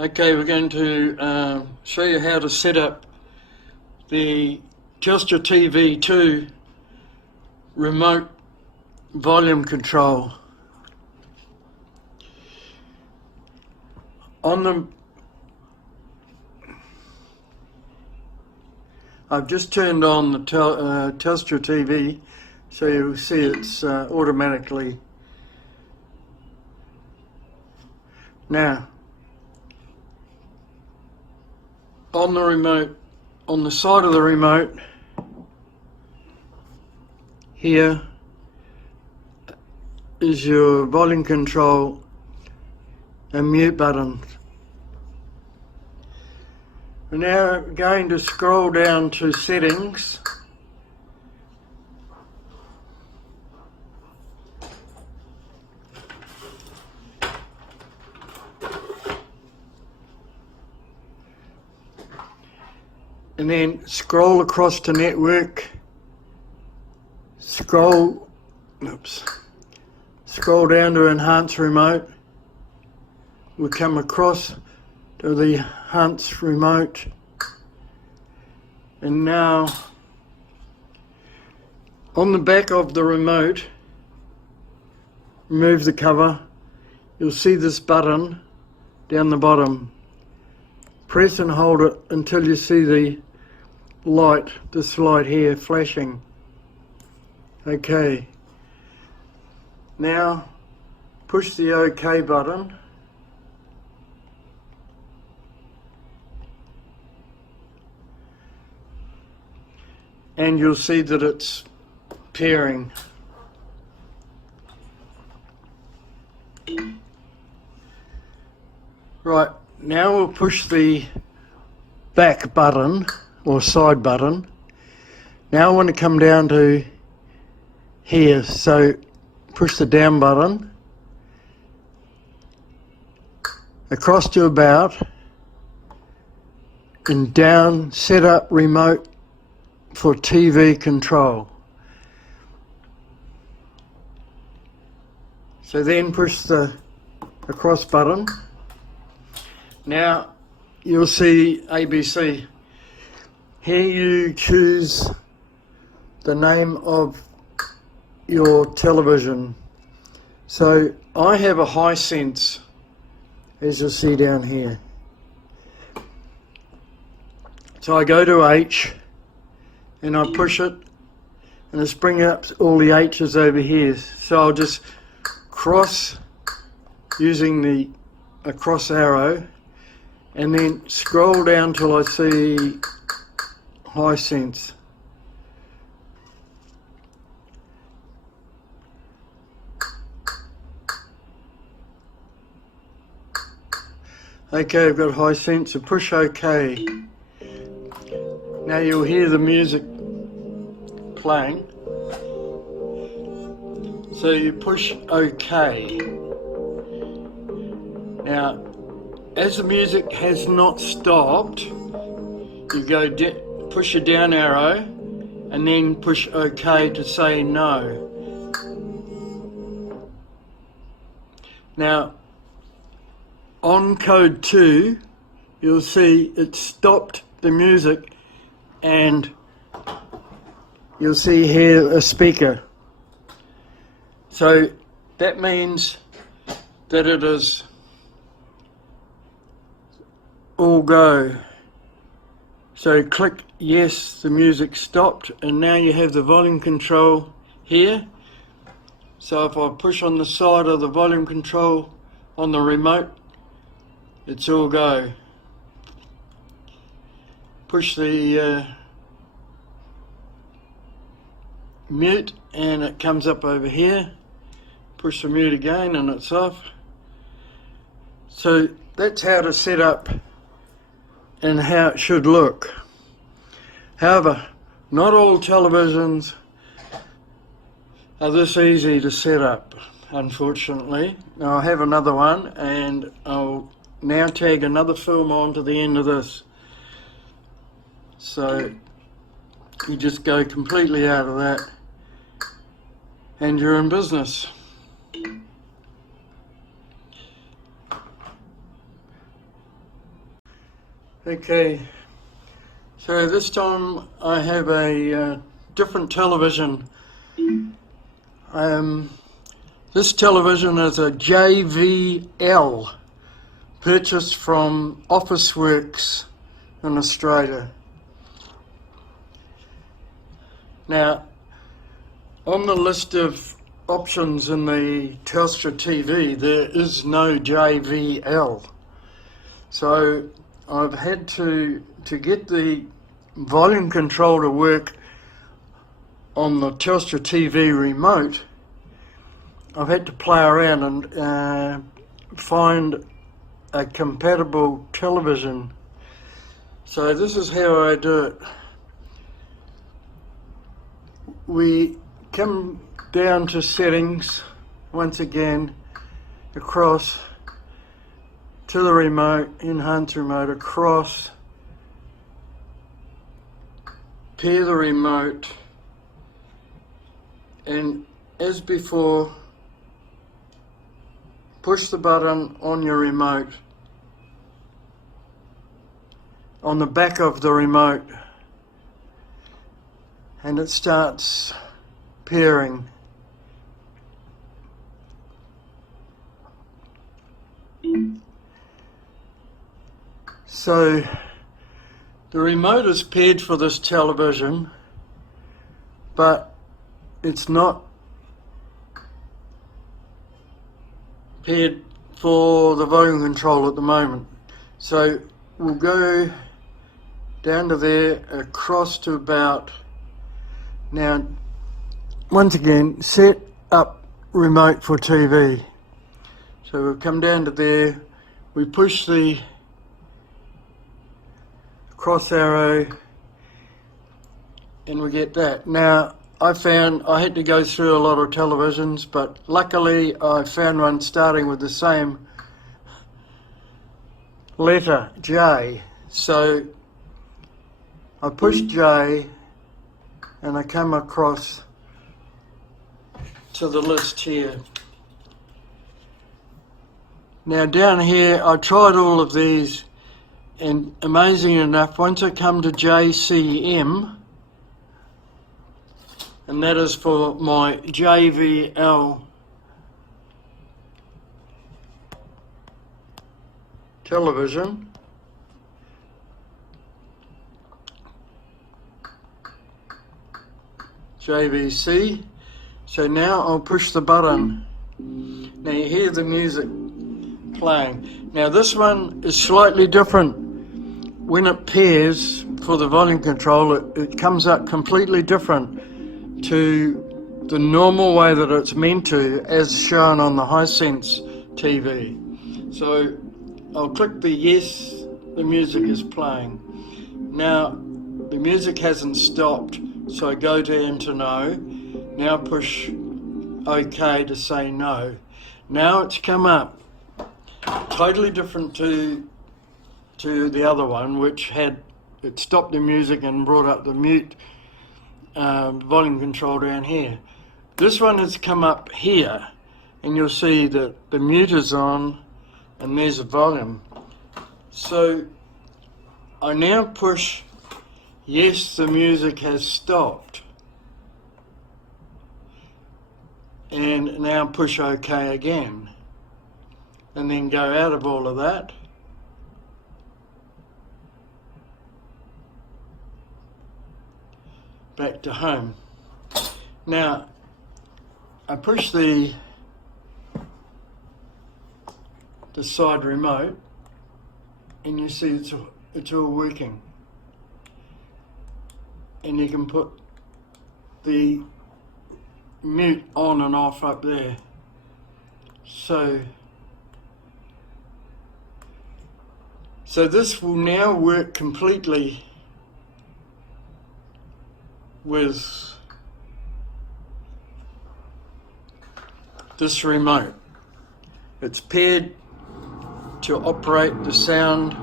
Okay, we're going to show you how to set up the Telstra TV 2 remote volume control. I've just turned on the Telstra TV, so you'll see it's automatically. Now, on the remote, on the side of the remote, here is your volume control and mute button. We're now going to scroll down to settings. And then scroll across to network, scroll down to enhance remote. We'll come across to the enhance remote, and now on the back of the remote, remove the cover, you'll see this button down the bottom. Press and hold it until you see the light, this light here flashing. Okay, now push the OK button, and you'll see that it's pairing. Right, now we'll push the back button or side button. Now I want to come down to here, so push the down button, across to about, and down, set up remote for TV control. So then push the across button. Now you'll see ABC. Here you choose the name of your television. So I have a Hisense, as you'll see down here. So I go to H and I push it, and it's bringing up all the H's over here. So I'll just cross using the cross arrow, and then scroll down till I see Hisense. Okay, I've got Hisense, so push OK. Now you'll hear the music playing. So you push OK. Now, as the music has not stopped, you go push your down arrow and then push OK to say no. Now, on code 2, you'll see it stopped the music, and you'll see here a speaker. So that means that it is all go. So click yes, the music stopped, and now you have the volume control here. So if I push on the side of the volume control on the remote, it's all go. Push the mute and it comes up over here. Push the mute again and it's off. So that's how to set up and how it should look. However, not all televisions are this easy to set up, unfortunately. Now I have another one, and I'll now tag another film on to the end of this. So you just go completely out of that and you're in business. Okay, so this time I have a different television. This television is a JVL, purchased from Officeworks in Australia. Now, on the list of options in the Telstra TV, there is no JVL. So I've had to get the volume control to work on the Telstra TV remote. I've had to play around and find a compatible television. So this is how I do it. We come down to settings once again, across to the remote, enhance remote, across, pair the remote, and as before, push the button on your remote, on the back of the remote, and it starts pairing. So the remote is paired for this television, but it's not paired for the volume control at the moment. So we'll go down to there, across to about, now once again, set up remote for TV. So we'll come down to there, we push the cross arrow, and we get that. Now, I found I had to go through a lot of televisions, but luckily I found one starting with the same letter, J. So I push J and I come across to the list here. Now down here, I tried all of these, and amazing enough, once I come to JCM, and that is for my JVL television, JVC. So now I'll push the button. Now you hear the music playing. Now this one is slightly different. When it pairs for the volume control, it comes up completely different to the normal way that it's meant to, as shown on the Hisense TV. So I'll click the yes, the music is playing. Now the music hasn't stopped, so I go down to no. Now push OK to say no. Now it's come up totally different to the other one, which had it stopped the music and brought up the mute volume control down here. This one has come up here, and you'll see that the mute is on and there's a volume. So I now push yes, the music has stopped, and now push OK again, and then go out of all of that. Back to home. Now I push the side remote, and you see it's all working, and you can put the mute on and off up there. So this will now work completely with this remote. It's paired to operate the sound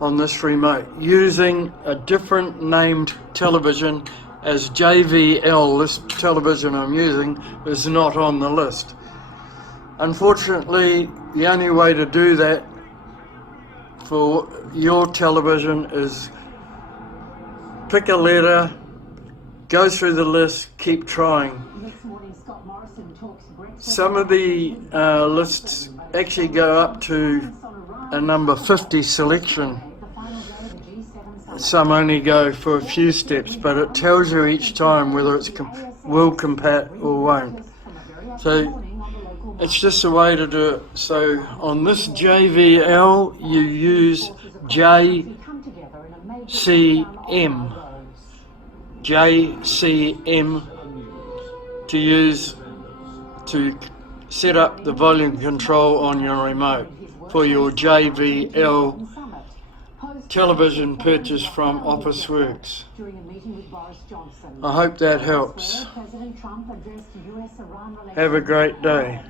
on this remote using a different named television as JVL. This television I'm using is not on the list. Unfortunately, the only way to do that for your television is pick a letter, go through the list, keep trying. Some of the lists actually go up to a number 50 selection. Some only go for a few steps, but it tells you each time whether it's will compat or won't. So it's just a way to do it. So on this JVL, you use JCM to set up the volume control on your remote for your JVL television purchase from Officeworks. I hope that helps. Have a great day.